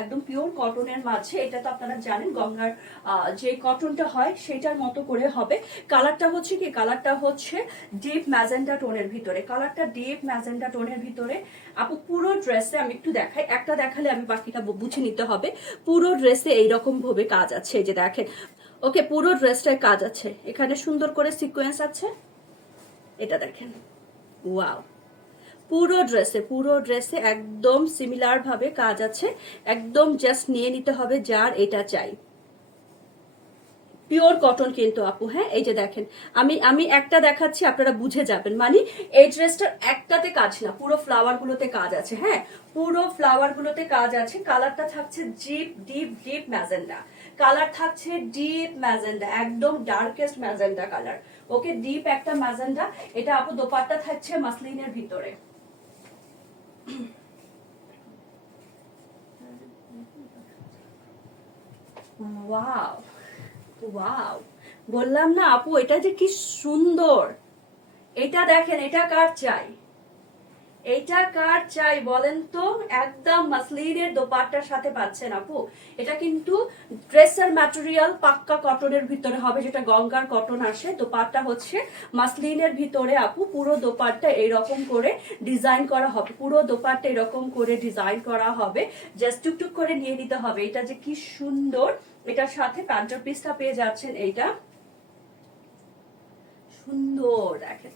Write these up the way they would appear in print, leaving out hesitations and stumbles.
একদম পিওর কটনের মাঝে। এটা তো আপনারা জানেন গঙ্গার যে কটনটা হয় সেটার মতো করে হবে। কালারটা হচ্ছে কি, কালারটা হচ্ছে ডিপ ম্যাজেন্ডা টোনের ভিতরে, কালারটা ডিপ ম্যাজেন্ডা টোনের ভিতরে। আপু পুরো ড্রেসে আমি একটু দেখাই, একটা দেখালে আমি বাকিটা বুঝে নিতে হবে। পুরো ড্রেসে এইরকম ভাবে কাজ আছে, এই যে দেখেন। ওকে, পুরো ড্রেসটায় কাজ আছে, এখানে সুন্দর করে সিকোয়েন্স আছে, এটা দেখেন। ওয়াও, পুরো ড্রেসে একদম সিমিলার ভাবে কাজ আছে। একদম জাস্ট নিয়ে নিতে হবে যার এটা চাই। পিওর কটন কিন্তু আপু, হ্যাঁ এই যে দেখেন, আমি আমি একটা দেখাচ্ছি, আপনারা বুঝে যাবেন। মানে এই ড্রেসটার একটাতে কাজ না, পুরো ফ্লাওয়ার গুলোতে কাজ আছে। হ্যাঁ, পুরো ফ্লাওয়ার গুলোতে কাজ আছে। কালারটা থাকছে deep deep deep magenta, colour থাকছে ডিপ ম্যাজেন্ডা, একদম ডার্কেস্ট ম্যাজেন্ডা কালার। ওকে, ডিপ একটা ম্যাজেন্ডা। এটা আপু দোপাট্টা থাকছে মাসলিনের ভিতরে। ওয়াও ওয়াও, বললাম না আপু এটা যে কি সুন্দর। এটা দেখেন, এটা কার চাই, এটা কার চাই বলেন তো? একদম মাসলিনের দোপাট্টার সাথে পাচ্ছেন আপু। এটা কিন্তু ড্রেসের ম্যাটেরিয়াল পাক্কা কটনের ভিতরে হবে, যেটা গঙ্গার কটন আসে। দোপাট্টা হচ্ছে মাসলিনের ভিতরে আপু। পুরো দোপাট্টা এরকম করে ডিজাইন করা হবে, পুরো দোপাট্টা এরকম করে ডিজাইন করা হবে। জাস্ট টুকটুক করে নিয়ে নিতে হবে। এটা যে কি সুন্দর। এটার সাথে প্যান্টের পিসটা পেয়ে যাচ্ছেন, এইটা সুন্দর দেখেন।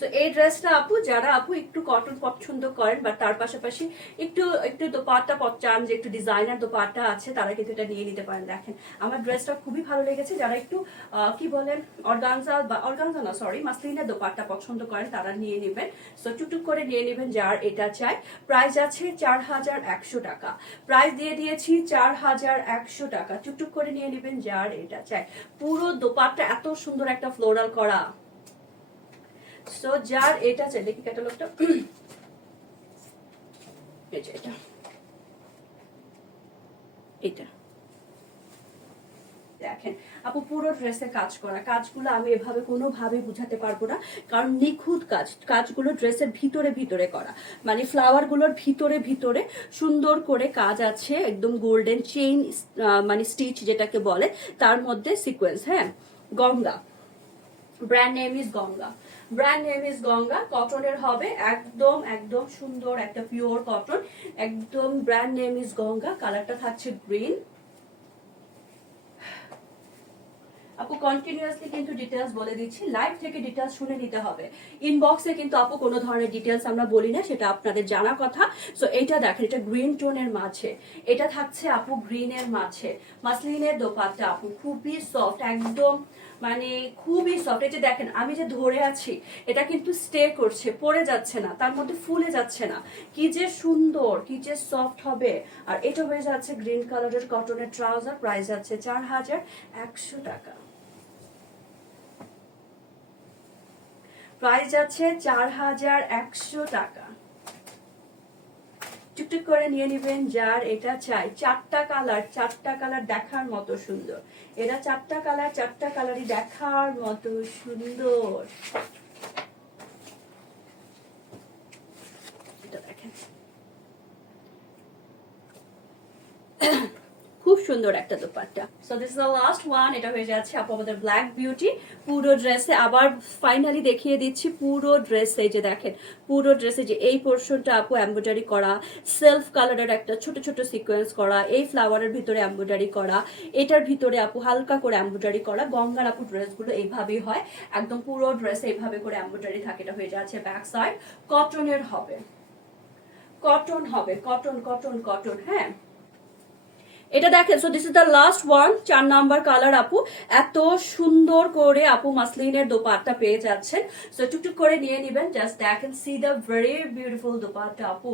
সো এই ড্রেসটা আপু, যারা আপু একটু কটন পছন্দ করেন বা তার পাশাপাশি একটু একটু দোপাট্টা চান, যে একটু ডিজাইনার দোপাট্টা আছে, তারা কিন্তু এটা নিয়ে নিতে পারেন। দেখেন আমার ড্রেসটা খুবই ভালো লেগেছে। যারা একটু কি বলেন অর্গানজা বা অর্গানজা না সরি মাসলিনের দোপাট্টা পছন্দ করেন, তারা নিয়ে নেবেন। সো টুকটুক করে নিয়ে নেবেন যার এটা চাই। প্রাইস আছে 4100 টাকা, প্রাইস দিয়ে দিয়েছি 4100 টাকা। টুকটুক করে নিয়ে নেবেন যার এটা চাই। পুরো দোপাট্টা এত সুন্দর একটা ফ্লোরাল করা। সো যার এটা চাই, দেখি ক্যাটালগটা, এটা এটা দেখেন আপু, পুরো ড্রেসে কাজ করা। কাজগুলো আমি এভাবে কোনোভাবে বুঝাতে পারবো না, কারণ নিখুঁত কাজ। কাজগুলো ড্রেসের ভিতরে ভিতরে করা, মানে ফ্লাওয়ার গুলোর ভিতরে ভিতরে সুন্দর করে কাজ আছে। একদম গোল্ডেন চেইন মানে স্টিচ যেটাকে বলে, তার মধ্যে সিকোয়েন্স। হ্যাঁ, Ganga, brand name is Ganga, brand name is Ganga. কটনের হবে, একদম একদম সুন্দর একটা পিওর কটন, একদম ব্র্যান্ড নেম ইজ গঙ্গা। কালারটা থাকছে গ্রিন। আপু কন্টিনিউয়াসলি কিন্তু ডিটেলস বলে দিচ্ছি, লাইভ থেকে ডিটেলস শুনে নিতে হবে। ইনবক্সে কিন্তু আপু কোনো ধরনের ডিটেলস আমরা বলি না, সেটা আপনাদের জানা কথা। সো এইটা দেখেন, এটা গ্রিন টোনের মাঝে, এটা থাকছে আপু গ্রিনের মাঝে। মাসলিনের দোপাট্টা আপু, খুবই সফট, একদম মানে খুবই সফট। এই যে দেখেন আমি যে ধরে আছি, এটা কিন্তু স্টে করছে, পড়ে যাচ্ছে না, তার মধ্যে ফুলে যাচ্ছে না। কি যে সুন্দর, কি যে সফট হবে। আর এটা হয়ে যাচ্ছে গ্রিন কালারের কটনের ট্রাউজার। প্রাইস আছে 4100 টাকা, প্রাইস আছে 4100 টাকা। টুকটুক করে নিয়ে নেবেন যার এটা চাই। চারটা কালার দেখার মতো সুন্দর। এরা চারটা কালারই দেখার মতো সুন্দর। এটা দেখেন, খুব সুন্দর একটা dupatta. So this is the last one. এটা হয়ে যাচ্ছে আপু আমাদের ব্ল্যাক বিউটি। পুরো ড্রেসে আবার ফাইনালি দেখিয়ে দিচ্ছি, পুরো ড্রেসে যে দেখেন, পুরো ড্রেসে যে এই পোর্শনটা আপু এমব্রয়ডারি করা, সেলফ কালারের একটা ছোট ছোট সিকোয়েন্স করা, এই ফ্লাওয়ারের ভিতরে এমব্রয়ডারি করা, এটার ভিতরে আপু হালকা করে এমব্রয়ডারি করা। গঙ্গার আপু ড্রেসগুলো এইভাবেই হয়, একদম পুরো ড্রেসে এইভাবে করে এমব্রয়ডারি থাকে। এটা হয়ে যাচ্ছে ব্যাক সাইড। কটনের হবে, কটন হবে, কটন কটন কটন। হ্যাঁ, এটা দেখেন। So this is the last one, 4 number colour আপু। এত সুন্দর করে আপু মাসলিনের দোপাট্টা পেয়ে যাচ্ছেন। সো টুকটুক করে নিয়ে নেবেন। জাস্ট দেখেন, C the very beautiful dupatta আপু।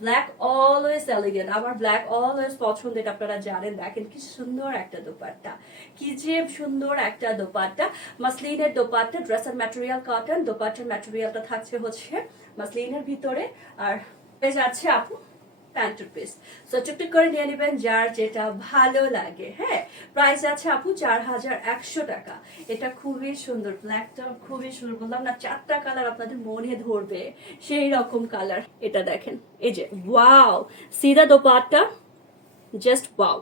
ব্ল্যাক অলওয়েজ এলিগেন্ট, আমার ব্ল্যাক অলওয়েজ পছন্দ, এটা আপনারা জানেন। দেখেন কি সুন্দর একটা দোপাট্টা, কি যে সুন্দর একটা দোপাট্টা। মাসলিনের দোপাট্টা, ড্রেসের ম্যাটেরিয়াল কটন, দোপাট্টার ম্যাটেরিয়ালটা থাকছে হচ্ছে মাসলিনের ভিতরে। আর পেয়ে যাচ্ছে আপু প্যান্টের পিস। সো টুকটুক করে নিয়ে নেবেন যার যেটা ভালো লাগে। হ্যাঁ, প্রাইস আছে আপু 4100 টাকা। এটা খুবই সুন্দর, ব্ল্যাকটা খুবই সুন্দর। বললাম না, চারটা কালার আপনাদের মনে ধরবে, সেই রকম কালার। এটা দেখেন, এই যে ওয়াও, সিদা দোপাট্টা, জাস্ট ওয়াও।